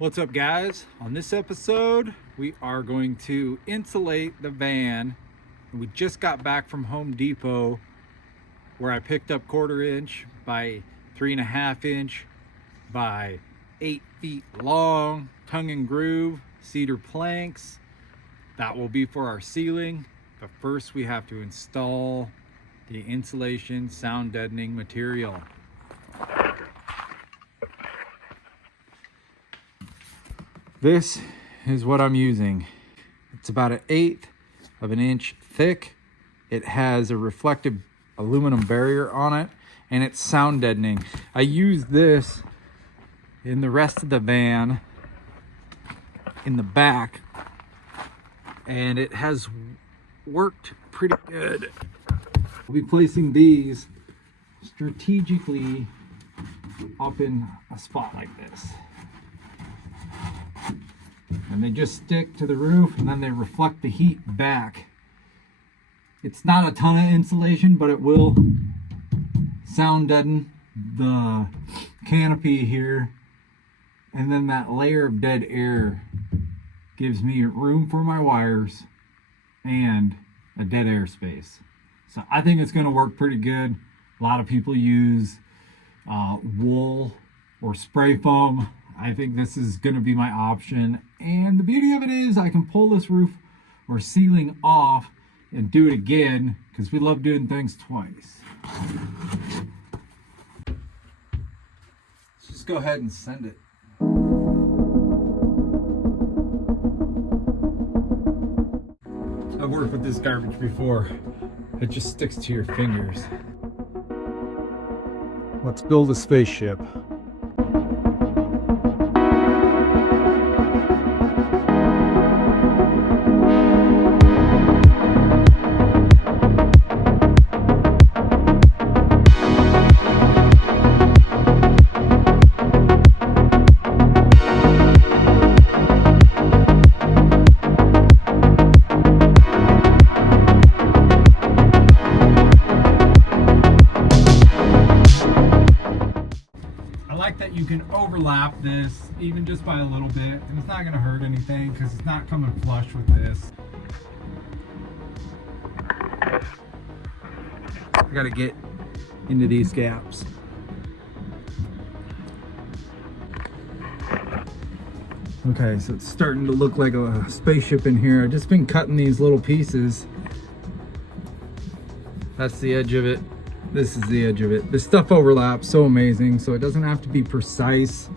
What's up, guys? On this episode, we are going to insulate the van. We just got back from Home Depot where I picked up 1/4 inch by 3.5 inch by 8 feet long tongue and groove cedar planks. That will be for our ceiling. But first we have to install the insulation sound deadening material. This is what I'm using. It's about 1/8 of an inch thick. It has a reflective aluminum barrier on it, and it's sound deadening. I use this in the rest of the van in the back, and it has worked pretty good. I'll be placing these strategically up in a spot like this. And they just stick to the roof, and then they reflect the heat back. It's not a ton of insulation, but it will sound deaden the canopy here. And then that layer of dead air gives me room for my wires and a dead air space. So I think it's going to work pretty good. A lot of people use wool or spray foam. I think this is going to be my option. And the beauty of it is I can pull this roof or ceiling off and do it again, because we love doing things twice. Let's just go ahead and send it. I've worked with this garbage before. It just sticks to your fingers. Let's build a spaceship. That you can overlap this even just by a little bit, and it's not going to hurt anything because it's not coming flush with this. I got to get into these gaps. Okay, so it's starting to look like a spaceship in here. I've just been cutting these little pieces. That's the edge of it. This is the edge of it. This stuff overlaps so amazing, so it doesn't have to be precise.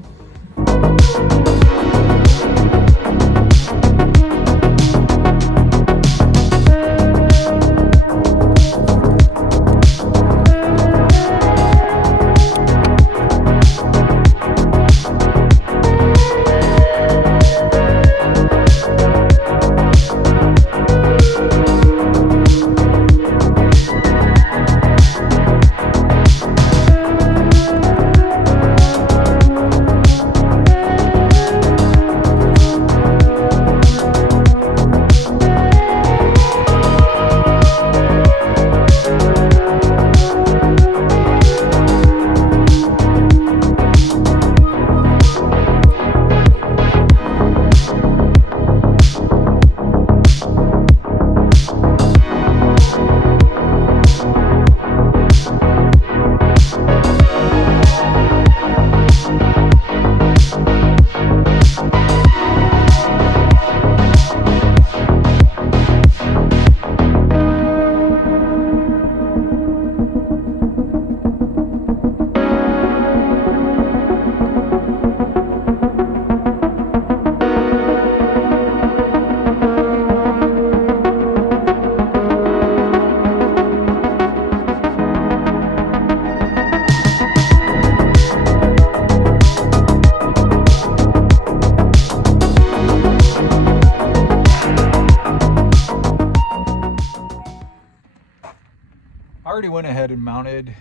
I already went ahead and mounted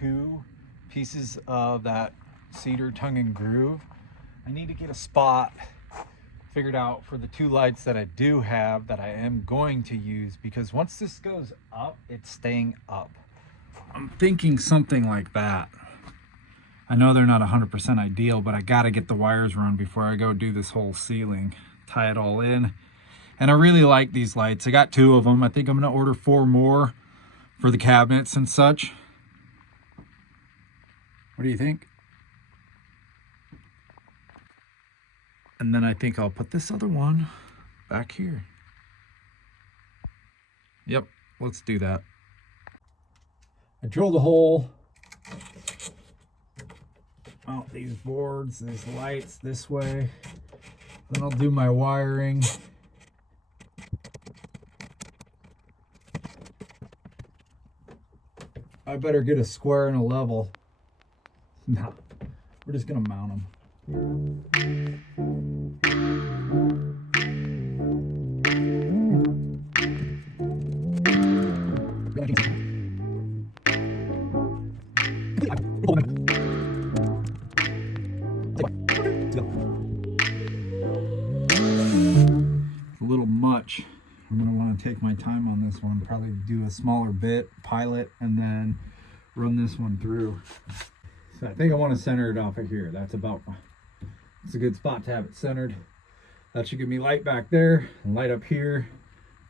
2 pieces of that cedar tongue and groove. I need to get a spot figured out for the 2 lights that I do have that I am going to use, because once this goes up, it's staying up. I'm thinking something like that. I know they're not 100% ideal, but I gotta get the wires run before I go do this whole ceiling, tie it all in. And I really like these lights. I got 2 of them. I think I'm gonna order 4 more for the cabinets and such. What do you think? And then I think I'll put this other one back here. Yep, let's do that. I drilled a hole out these boards, these lights this way. Then I'll do my wiring. I better get a square and a level. No, we're just gonna mount them. A little much. I'm gonna want to take my time on this one, probably do a smaller bit, pilot, and then run this one through. So I think I want to center it off of here. It's a good spot to have it centered. That should give me light back there and light up here.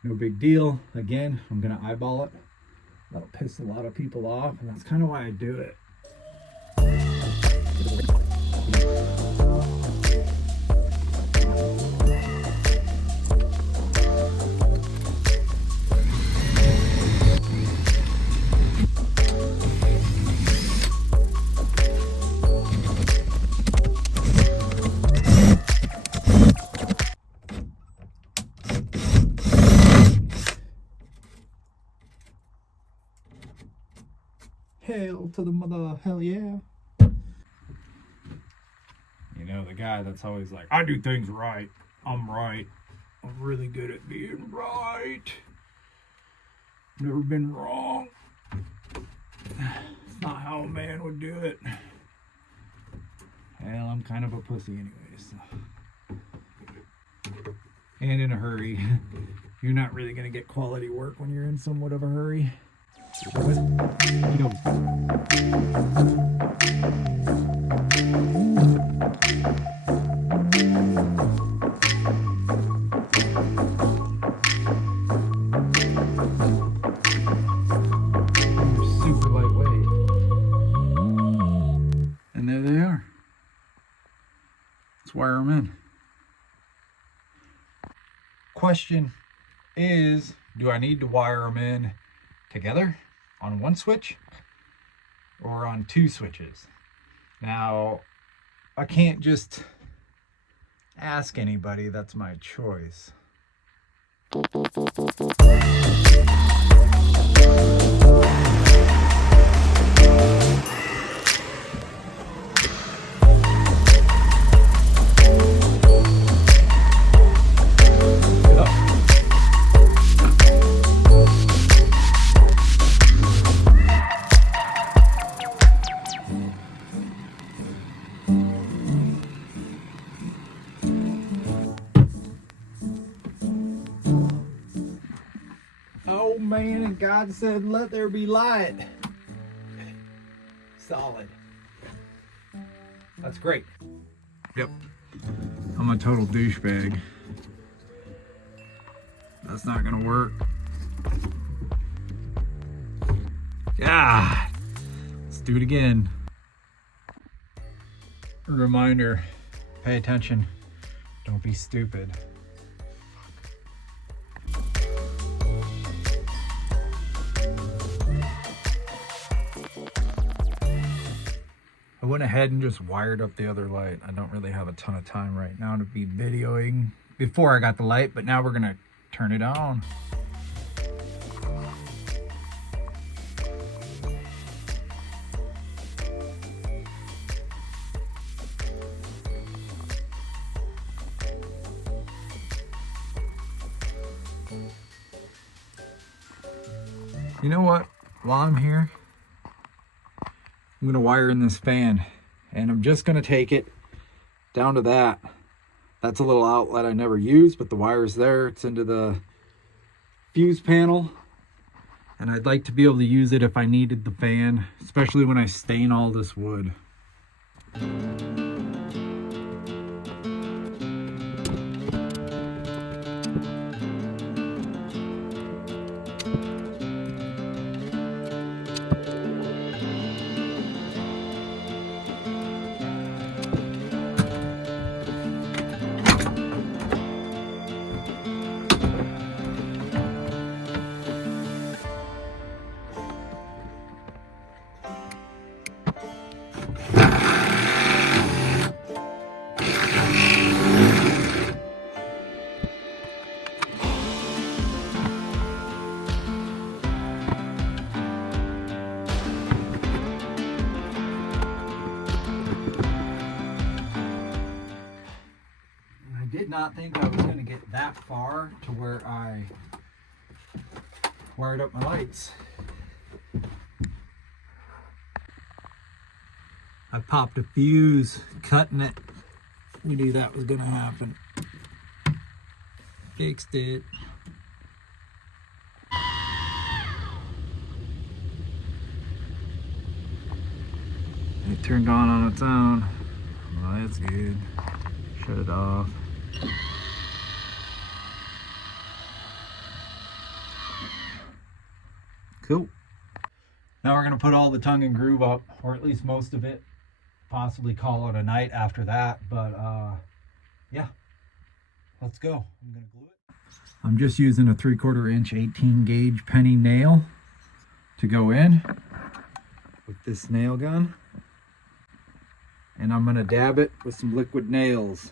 No big deal. Again, I'm gonna eyeball it. That'll piss a lot of people off, and that's kind of why I do it. Hail to the mother, hell yeah. You know, the guy that's always like, I do things right. I'm right. I'm really good at being right. Never been wrong. It's not how a man would do it. Hell, I'm kind of a pussy anyway, so. And in a hurry. You're not really going to get quality work when you're in somewhat of a hurry. He goes. Super lightweight. And there they are. Let's wire them in. Question is, do I need to wire them in together on one switch or on 2 switches? Now, I can't just ask anybody, that's my choice. Oh man, and God said, let there be light. Solid. That's great. Yep. I'm a total douchebag. That's not gonna work. Yeah. Let's do it again. A reminder, pay attention. Don't be stupid. I went ahead and just wired up the other light. I don't really have a ton of time right now to be videoing before I got the light, but now we're gonna turn it on. You know what? While I'm here, I'm gonna wire in this fan, and I'm just gonna take it down to that. That's a little outlet I never use, but the wire's there. It's into the fuse panel, and I'd like to be able to use it if I needed the fan, especially when I stain all this wood. Did not think I was going to get that far to where I wired up my lights. I popped a fuse cutting it. We knew that was going to happen. Fixed it. It turned on its own. Well, that's good. Shut it off. Cool. Now we're going to put all the tongue and groove up, or at least most of it. Possibly call it a night after that, but yeah, let's go. I'm going to glue it. I'm just using a 3/4 inch 18 gauge penny nail to go in with this nail gun, and I'm going to dab it with some liquid nails.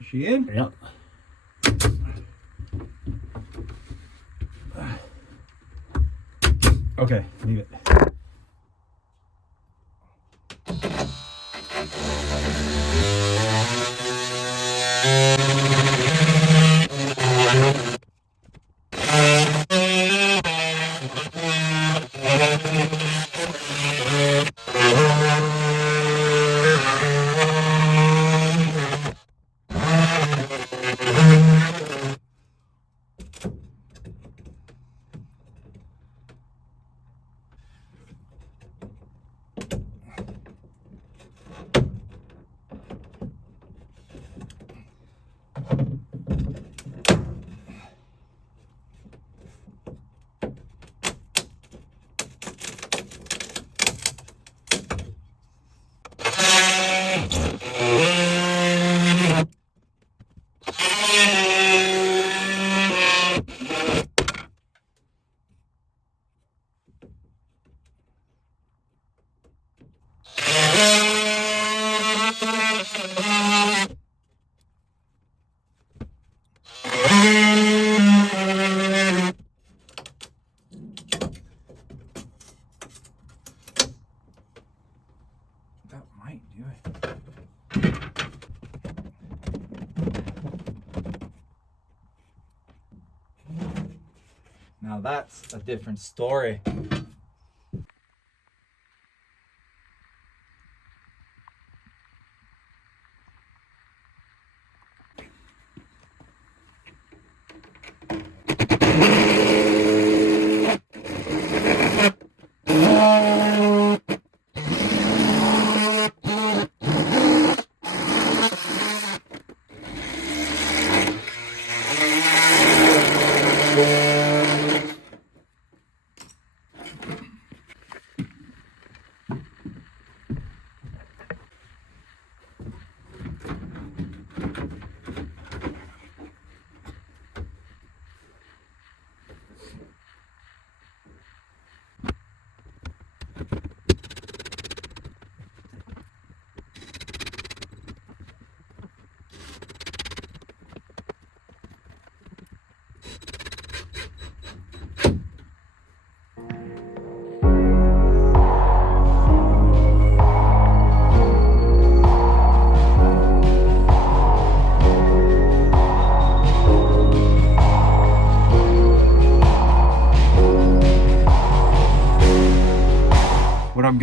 Is she in? Yep. Okay, leave it. That might do it. Now that's a different story.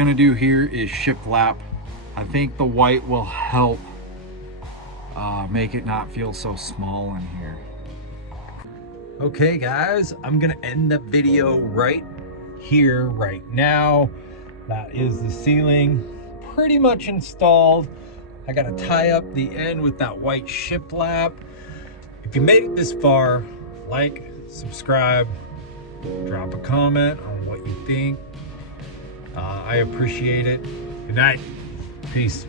gonna do here is shiplap. I think the white will help make it not feel so small in here. Okay guys, I'm gonna end the video right here, right now. That is the ceiling pretty much installed. I gotta tie up the end with that white shiplap. If you made it this far, like, subscribe, drop a comment on what you think. I appreciate it. Good night. Peace.